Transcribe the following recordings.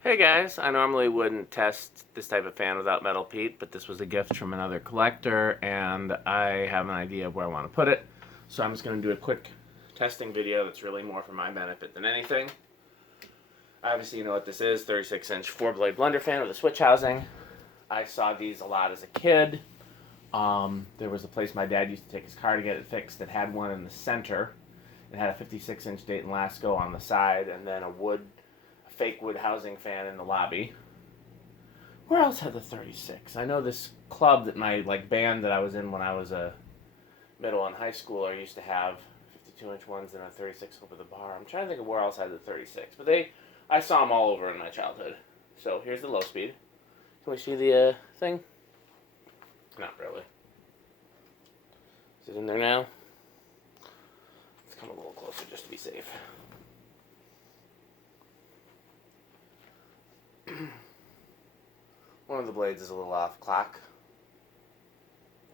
Hey guys, I normally wouldn't test this type of fan without metal peat, but this was a gift from another collector and I have an idea of where I want to put it. So I'm just going to do a quick testing video that's really more for my benefit than anything. Obviously you know what this is, 36-inch 4-blade blender fan with a switch housing. I saw these a lot as a kid. There was a place my dad used to take his car to get it fixed that had one in the center. It had a 56-inch Dayton Lasco on the side and then a fake wood housing fan in the lobby. Where else had the 36? I know this club that my band that I was in when I was a middle and high schooler used to have 52-inch ones and a 36 over the bar. I'm trying to think of where else had the 36, but I saw them all over in my childhood. So here's the low speed. Can we see the thing? Not really. Is it in there now? Let's come a little closer just to be safe. One of the blades is a little off clock.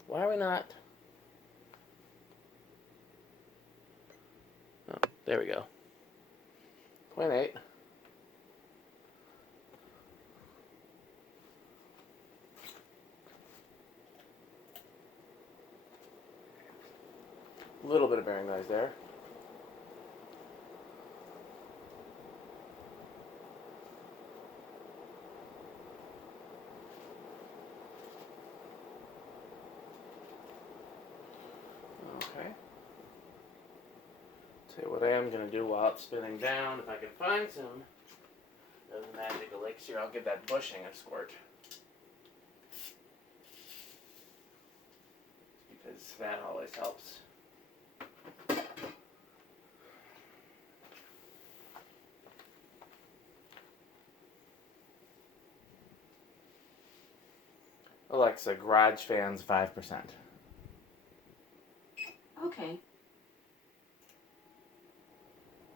Why are we not? Oh, there we go. 0.8. A little bit of bearing noise there. Okay. Tell you what I am going to do while it's spinning down, if I can find some of the magic elixir, I'll give that bushing a squirt. Because that always helps. Alexa, garage fans 5%. Okay.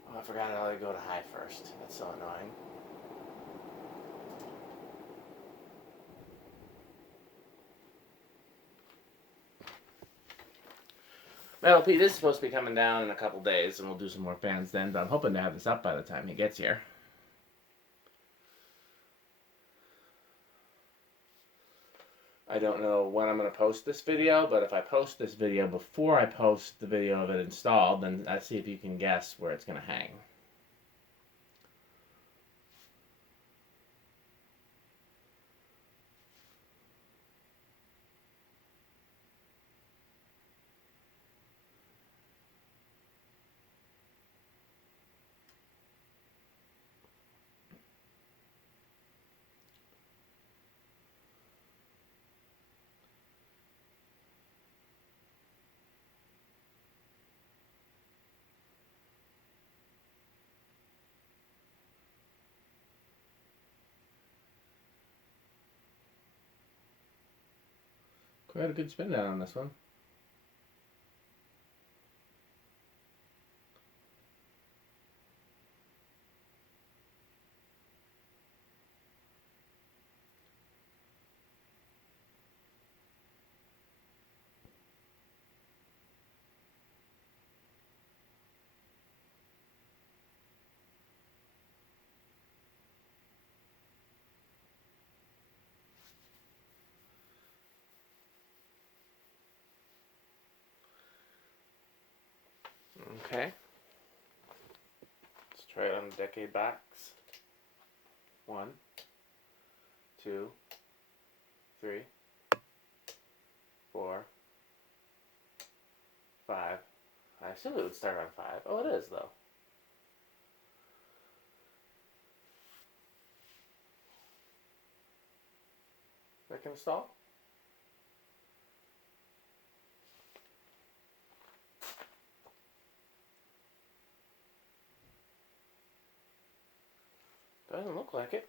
Oh, I forgot how to go to high first. That's so annoying. Metal Pete is supposed to be coming down in a couple days, and we'll do some more fans then, but I'm hoping to have this up by the time he gets here. I don't know when I'm going to post this video, but if I post this video before I post the video of it installed, then let's see if you can guess where it's going to hang. Quite a good spin down on this one. Okay. Let's try it on the decade box. 1, 2, 3, 4, 5. I assume it would start on 5. Oh, it is, though. That can install? Doesn't look like it.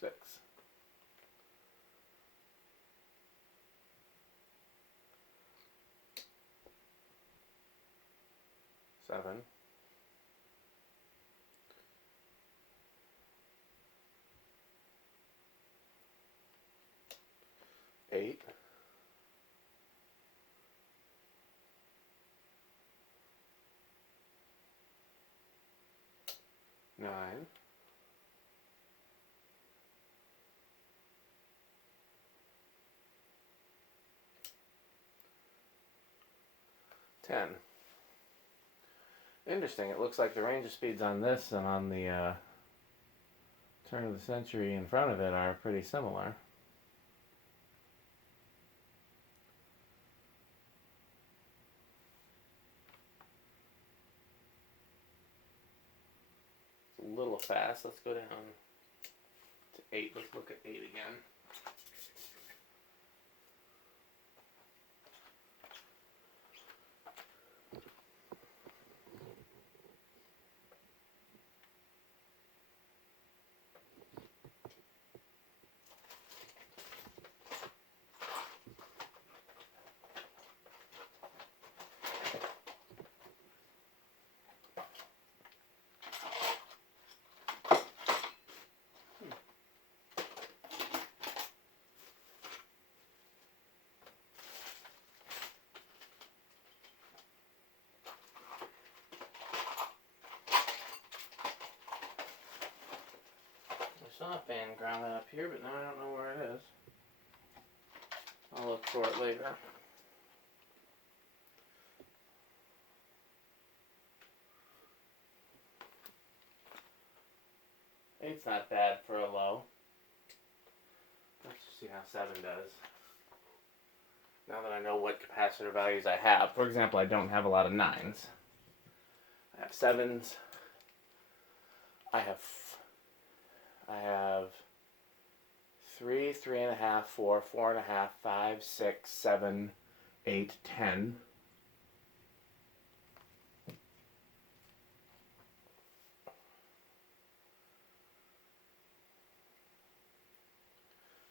Six. 7. 8. 9, 10. Interesting, it looks like the range of speeds on this and on the turn of the century in front of it are pretty similar. It's a little fast. Let's go down to 8. Let's look at 8 again. I saw a fan grounded up here, but now I don't know where it is. I'll look for it later. Eight's not bad for a low. Let's just see how 7 does. Now that I know what capacitor values I have. For example, I don't have a lot of 9s. I have 7s. I have 3, 3.5, 4, 4.5, 5, 6, 7, 8, 10.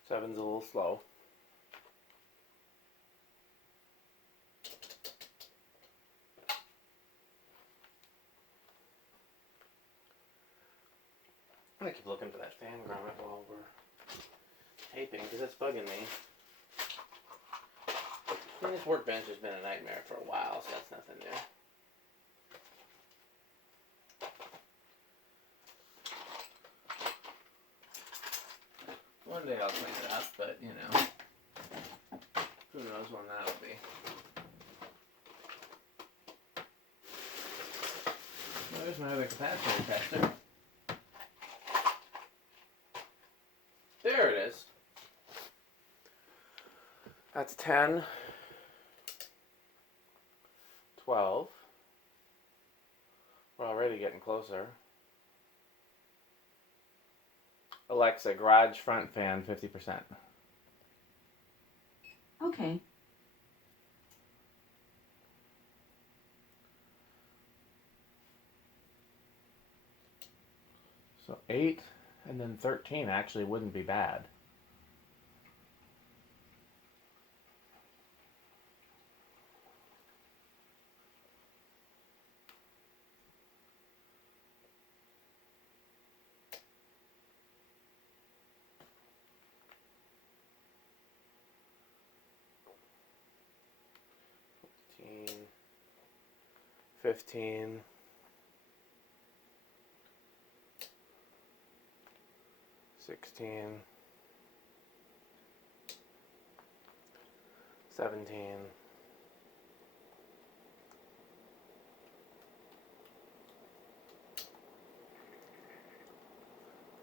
Seven's a little slow. I'm gonna keep looking for that fan grommet while we're taping because it's bugging me. I mean, this workbench has been a nightmare for a while, so that's nothing new. One day I'll clean it up, but you know, who knows when that'll be. There's my other capacitor tester. There it is. That's 10, 12. We're already getting closer. Alexa, garage front fan 50%. Okay. So 8 and then 13 actually wouldn't be bad. $15, $15. $16, $17,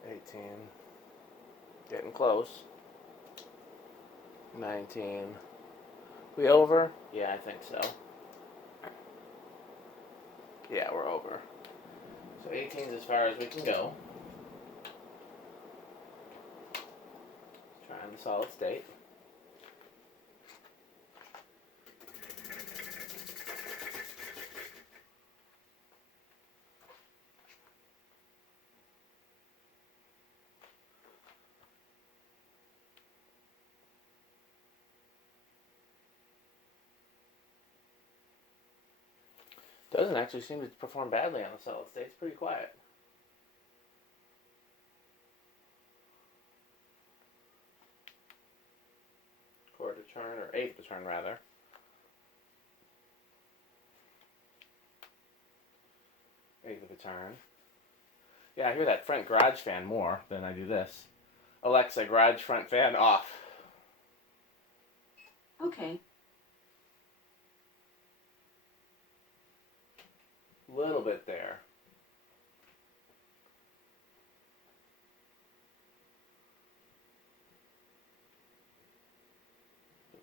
$18, getting close, $19. We over? Yeah, I think so. Yeah, we're over. So 18 is as far as we can go. Trying the solid state. Doesn't actually seem to perform badly on the solid state. It's pretty quiet. Quarter to turn, or eighth to turn rather. Eighth of a turn. Yeah, I hear that front garage fan more than I do this. Alexa, garage front fan off. Okay. Little bit there.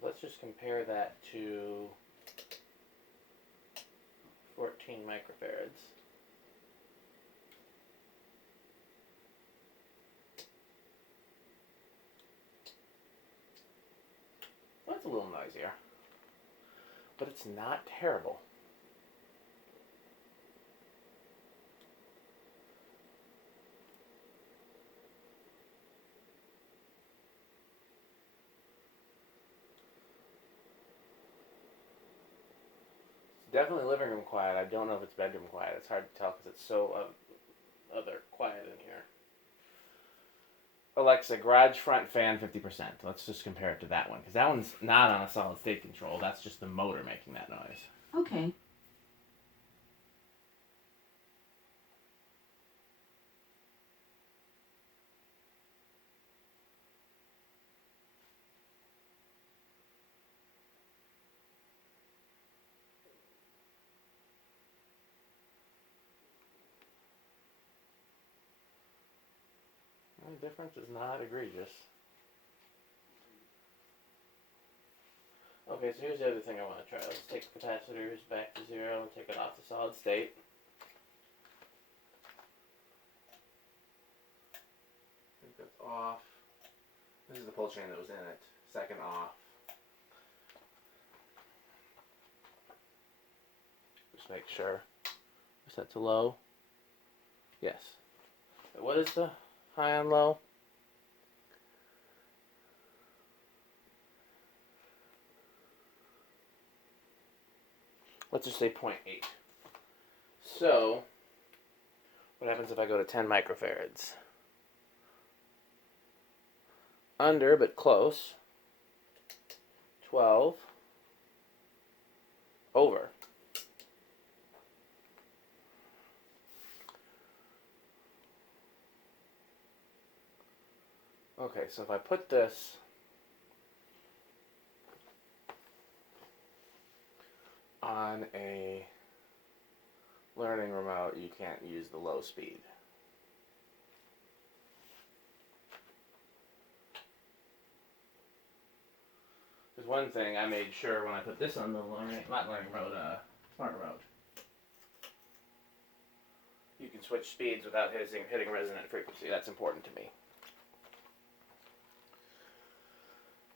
Let's just compare that to 14 microfarads. Well, that's a little noisier, but it's not terrible. Definitely living room quiet. I don't know if it's bedroom quiet. It's hard to tell because it's so other quiet in here. Alexa, garage front fan 50%. Let's just compare it to that one because that one's not on a solid state control. That's just the motor making that noise. Okay. The difference is not egregious. Okay, so here's the other thing I want to try. Let's take the capacitors back to 0 and take it off to solid state. I think that's off. This is the pull chain that was in it. Second off. Just make sure. Set to low. Yes. What is the high and low? Let's just say 0.8. So, what happens if I go to 10 microfarads? Under, but close. 12. Over. Okay, so if I put this on a learning remote, you can't use the low speed. There's one thing I made sure when I put this on the smart remote. You can switch speeds without hitting resonant frequency. That's important to me.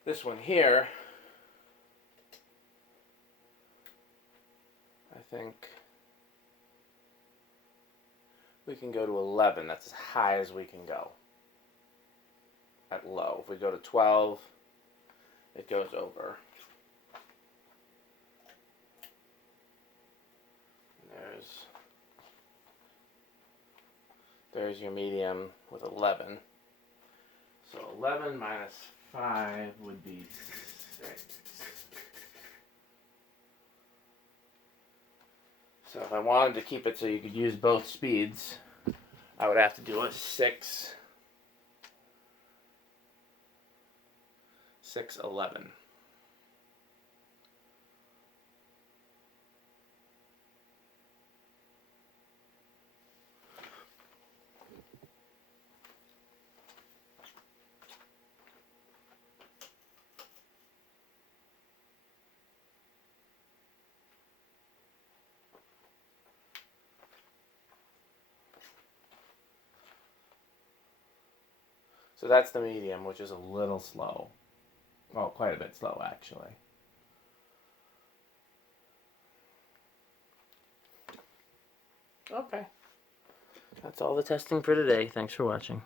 This one here, I think we can go to 11. That's as high as we can go at low. If we go to 12, it goes over. There's your medium with 11. So 11 minus 5 would be 6. So if I wanted to keep it so you could use both speeds, I would have to do a 611. So that's the medium, which is a little slow. Well, quite a bit slow, actually. Okay. That's all the testing for today. Thanks for watching.